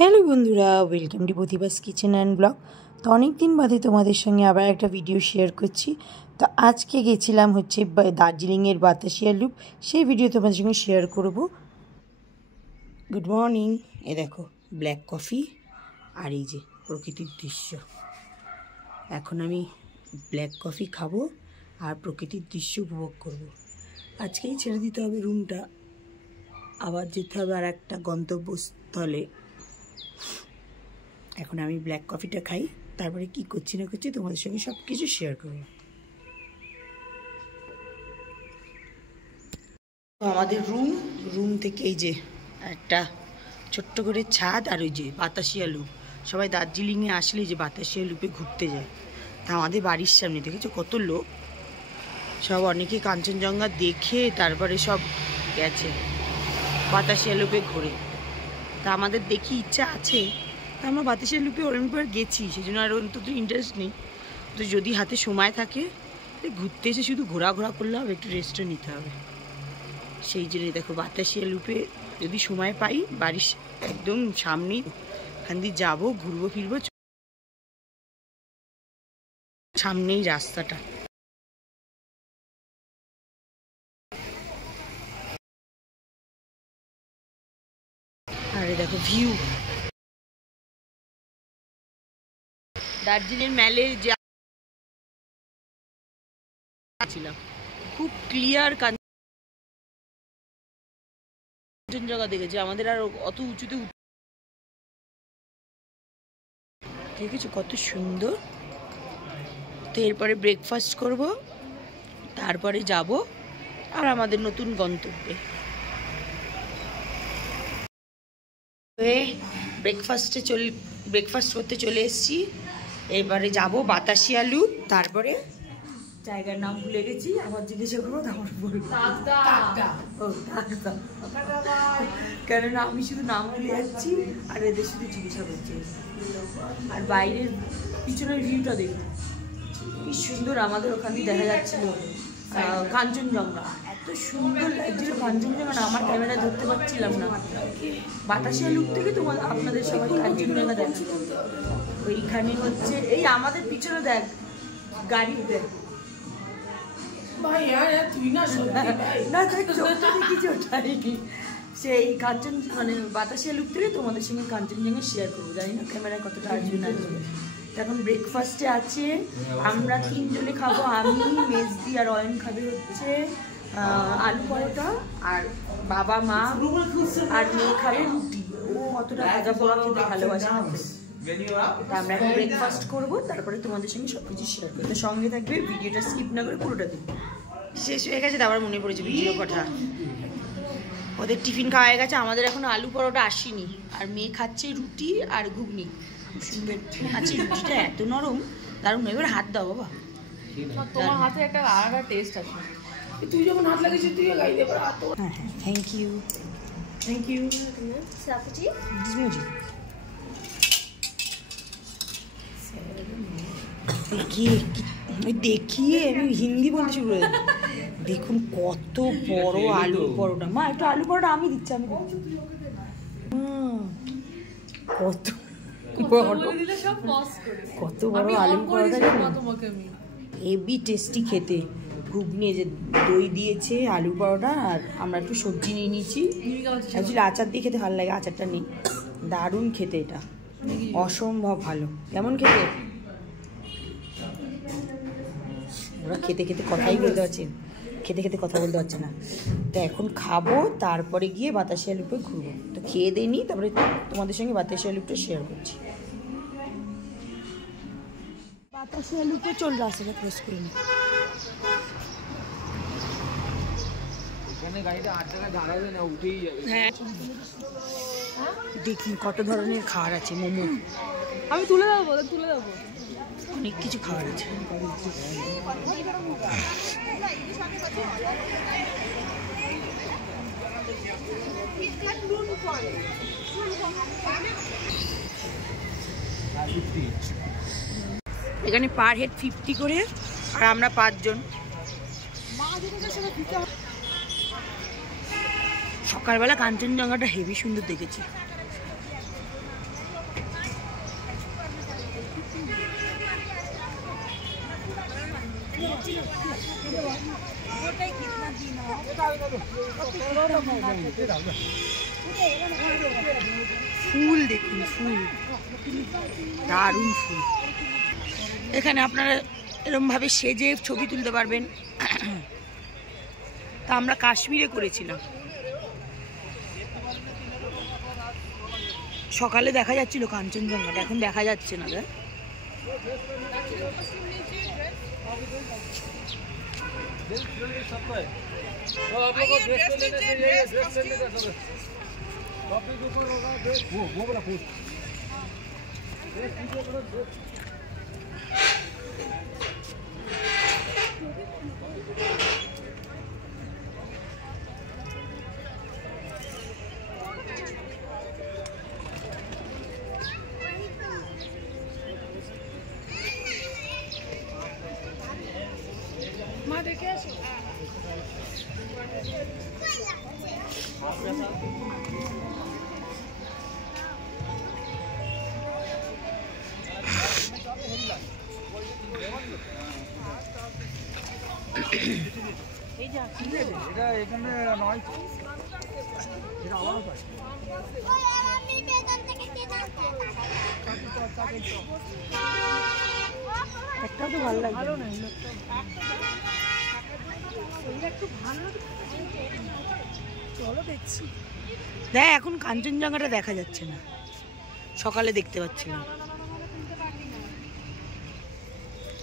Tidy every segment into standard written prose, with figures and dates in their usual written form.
Hello বন্ধুরা, welcome to Pratibha's kitchen and blog. তো অনেক দিন বাদে তোমাদের সঙ্গে আবার একটা ভিডিও শেয়ার করছি। তো আজকে গেছিলাম হচ্ছে দার্জিলিংয়ের বাতাসিয়া লুপ, সেই ভিডিও তোমাদের সঙ্গে শেয়ার করব। Good morning. এ দেখো ব্ল্যাক কফি আর এই যে প্রকৃতির দৃশ্য। এখন আমি ব্ল্যাক কফি খাবো আর প্রকৃতির দৃশ্য উপভোগ করব। আজকেই ছেড়ে দিতে হবে রুমটা, আবার যেতে হবে আর একটা গন্তব্যস্থলে। এখন আমি ব্ল্যাক কফিটা খাই, তারপরে কি করছি না করছি তোমাদের সঙ্গে সব কিছু শেয়ার করব। আমাদের রুম থেকে এই যে একটা ছোট্ট করে ছাদ আর ওই যে বাতাসিয়া লুপ। সবাই দার্জিলিংয়ে আসলে যে বাতাসিয়া লুপে ঘুরতে যায়। তা আমাদের বাড়ির সামনে দেখেছো কত লোক, সব অনেকে কাঞ্চনজঙ্ঘা দেখে তারপরে সব গেছে বাতাসিয়া লুপে ঘুরে। তা আমাদের দেখি ইচ্ছা আছে, তা আমরা বাতাসিয়া লুপে অনেকবার গেছি, সেই জন্য আর অন্তত ইন্টারেস্ট নেই। তো যদি হাতে সময় থাকে ঘুরতে এসে শুধু ঘোরাঘোরা করলে হবে, একটু রেস্টও নিতে হবে। সেই জন্যই দেখো বাতাসিয়া লুপে যদি সময় পাই বাড়ির একদম সামনেই, এখান দিয়ে যাবো, ঘুরবো ফিরবো, সামনেই রাস্তাটা। আরে দেখো ভিউ, দার্জিলিং ম্যালে যে ছিলাম খুব ক্লিয়ার কাঞ্চনজঙ্ঘা দেখেছি। আমাদের আর অত উঁচুতে দেখেছো কত সুন্দর। তো এরপরে ব্রেকফাস্ট করব, তারপরে যাব আর আমাদের নতুন গন্তব্যে। ব্রেকফাস্ট করতে চলে এসেছি। এবারে যাব বাতাসিয়া লুপ, তারপরে জায়গার নাম ভুলে গেছি, আবার জিজ্ঞাসা করবো তারপর বলবো। কেননা আমি শুধু নাম ভুলে যাচ্ছি আর এদের শুধু জিজ্ঞাসা করছি। আর বাইরের পিছনের ভিউটা দেখুন কি সুন্দর, আমাদের ওখান দিয়ে দেখা যাচ্ছিল কাঞ্চনজঙ্ঘা। এত সুন্দর লাগছিল কাঞ্চনজঙ্ঘা, না আমার ক্যামেরায় ধরতে পারছিলাম না। বাতাসিয়া লুপ থেকে আপনাদের সবাই কাঞ্চনজঙ্ঘা দেখা। ওইখানে হচ্ছে এই আমাদের পিছনে দেখ গাড়ি, দেখ সেই কাঞ্চন মানে বাতাসিয়া লুপ থেকে তোমাদের সঙ্গে কাঞ্চনজঙ্ঘা শেয়ার করবো। জানি না ক্যামেরায় কতটা আসবে না আসবে। এখন ব্রেকফাস্টে আছে, আমরা তিনজনে খাবো, আমি মেজদি আর অয়ন খাবে হচ্ছে আলু পরোটা, আর বাবা মা আর মেয়ে খাবে রুটি। ও অতটা ভাজা পোড়া খেতে ভালোবাসে না, তা আমরা এখন ব্রেকফাস্ট করবো, তারপরে তোমাদের সঙ্গে সব কিছু শেয়ার করবো। সঙ্গে থাকবে, ভিডিওটা স্কিপ না করে পুরোটা দেখবে। শেষ হয়ে গেছে, তারপর মনে পড়েছে ভিডিও কথা। ওদের টিফিন খাওয়া হয়ে গেছে, আমাদের এখন আলু পরোটা আসেনি, আর মেয়ে খাচ্ছে রুটি আর ঘুগনি। খুব সুন্দর আছে, রুটিটা এত নরম, দারুণ। এবার হাত দাও বাবা, তোমার হাতে একটা আলাদা টেস্ট আছে। তুই যখন হাত লাগিয়েছিস তুইও গাই দে। হ্যাঁ হ্যাঁ, থ্যাংক ইউ থ্যাংক ইউ। দেখিয়ে আমি হিন্দি বলতে শুরু করে। দেখুন কত বড় আলু পরোটা। মা একটু আলু পরোটা আমি দিচ্ছি, আমি দিচ্ছি। কত কত বড় আলু পরোটা, হেভি টেস্টি খেতে। ঘুগনি যে দই দিয়েছে, আলু পরোটা, আর আমরা একটু সবজি নিয়ে নিয়েছি। অ্যাকচুয়ালি আচার দিয়ে খেতে ভালো লাগে, আচারটা নেই। দারুণ খেতে, এটা অসম্ভব ভালো। কেমন খেতে? ওরা খেতে খেতে কথাই বলতে পারছে, খেতে খেতে কথা বলতে পারছে না। তো এখন খাবো, তারপরে গিয়ে বাতাসিয়া লুপে ঘুরবো। তো খেয়ে দিয়ে নিই, তারপরে তোমাদের সঙ্গে বাতাসিয়া লুপটা শেয়ার করছি। বাতাসিয়া লুপে চল, রাস্তাটা ক্রস করে নি। হ্যাঁ, দেখুন কত ধরনের খাবার আছে। মোমো আমি তুলে দেবো, তুলে দেবো, অনেক কিছু খাবার আছে। এখানে পার হেড 50 করে, আর আমরা 5 জন। সকালবেলা কাঞ্চনজঙ্ঘাটা হেভি সুন্দর দেখেছি। ফুল দেখুন, ফুল দারুণ ফুল। এখানে আপনারা এরকম ভাবে সেজে ছবি তুলতে পারবেন। তা আমরা কাশ্মীরে করেছিলাম। সকালে দেখা যাচ্ছিল কাঞ্চনজঙ্ঘাটা, এখন দেখা যাচ্ছে না। মা দেখে আসো। এখানে নয়, একটা তো ভালো লাগবে। চলো দেখছি। দেখ এখন কাঞ্চনজঙ্ঘাটা দেখা যাচ্ছে না, সকালে দেখতে পাচ্ছিলাম।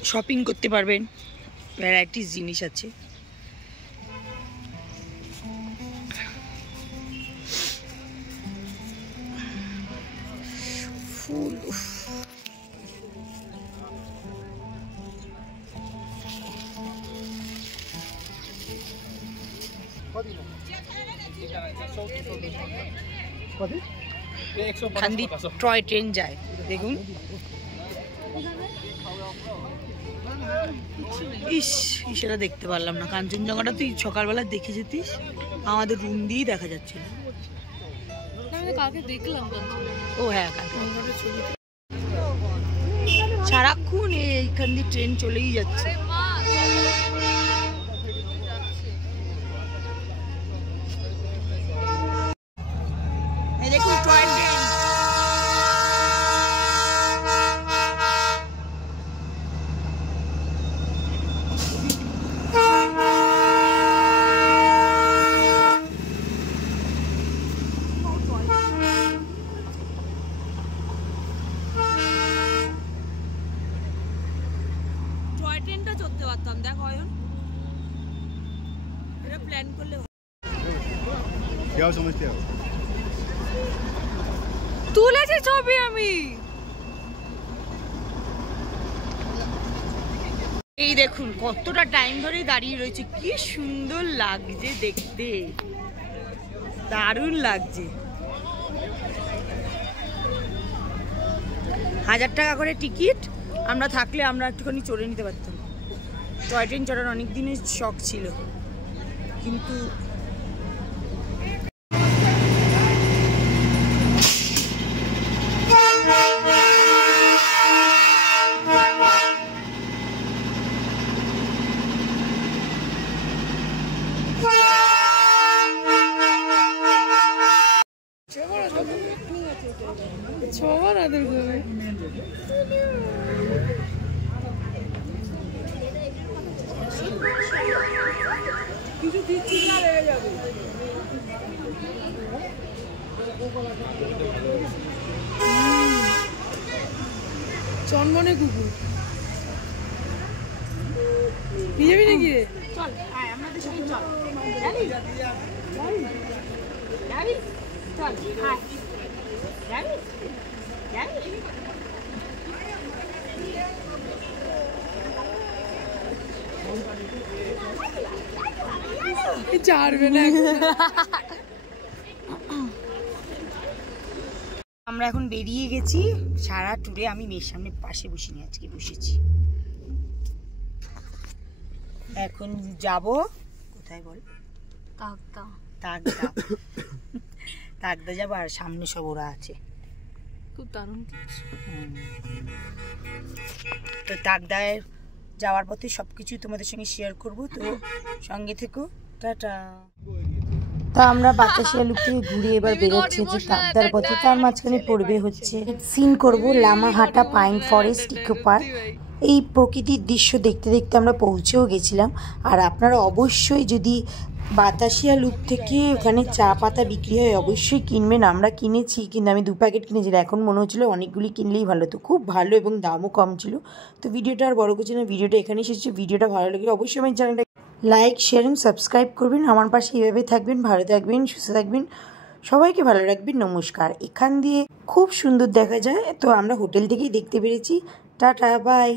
শপিং করতে পারবেন, ভ্যারাইটিস জিনিস আছে। ফুল খান্দি টয় ট্রেন যায়, দেখুন। ইস, সেটা দেখতে পারলাম না। কাঞ্চনজঙ্ঘাটা তুই সকালবেলা দেখে যেতিস, আমাদের রুম দিয়েই দেখা যাচ্ছিল। কালকে দেখলাম। ও হ্যাঁ, সারাক্ষণ এইখান দিয়ে ট্রেন চলেই যাচ্ছে। দেখুন টয় ট্রেন। টয় ট্রেনটা চড়তে পারতাম, দেখ অয়ন, এটা প্ল্যান করলে। क्या समझते हो? তুলেছি ছবি আমি। এই দেখুন কতটা টাইম ধরে দাঁড়িয়ে রয়েছে, কি সুন্দর লাগছে দেখতে, দারুণ লাগছে। 1000 টাকা করে টিকিট, আমরা থাকলে আমরা একটুখানি চড়ে নিতে পারতাম। টয় ট্রেন চড়ার অনেক দিনের শখ ছিল, কিন্তু কিছু দিচ্ছি না, লেগে যাবে। চনমনে কুকুর নিয়ে যাবি নাকি রে? চল আমাদের সঙ্গে চল, যাবি চল, যাবি। ছাড়বে না। আমরা এখন বেরিয়ে গেছি। সারা ট্যুরে আমি মেয়ের সামনে পাশে বসিনি, আজকে বসেছি। এখন যাব কোথায় বল? তাকদা যাবো, আর সামনে সব ওরা আছে। খুব দারুণ কিছু। তো তাকদায় যাওয়ার পথে সবকিছু তোমাদের সঙ্গে শেয়ার করব, তো সঙ্গে থেকো। টাটা। তা আমরা বাতাসিয়া লুপ থেকে ঘুরে এবার বেরোচ্ছি যে তার পথে, তার মাঝখানে পড়বে হচ্ছে সিন করব Lamahatta pine forest eco park. এই প্রকৃতির দৃশ্য দেখতে দেখতে আমরা পৌঁছেও গেছিলাম। আর আপনারা অবশ্যই যদি বাতাসিয়া লুপ থেকে ওখানে চা পাতা বিক্রি হয় অবশ্যই কিনবেন। আমরা কিনেছি, কিন্তু আমি 2 প্যাকেট কিনেছিলাম। এখন মনে হচ্ছিল অনেকগুলি কিনলেই ভালো, তো খুব ভালো এবং দামও কম ছিল। তো ভিডিওটা আর বড় করছি না, ভিডিওটা এখানেই শেষ। ভিডিওটা ভালো লাগলে অবশ্যই আমার চ্যানেলটা লাইক শেয়ার এবং সাবস্ক্রাইব করবেন। আমার পাশে এইভাবে থাকবেন, ভালো থাকবেন, সুস্থ থাকবেন, সবাইকে ভালো রাখবেন। নমস্কার। এখান দিয়ে খুব সুন্দর দেখা যায়, তো আমরা হোটেল থেকেই দেখতে পেরেছি। Tata, by.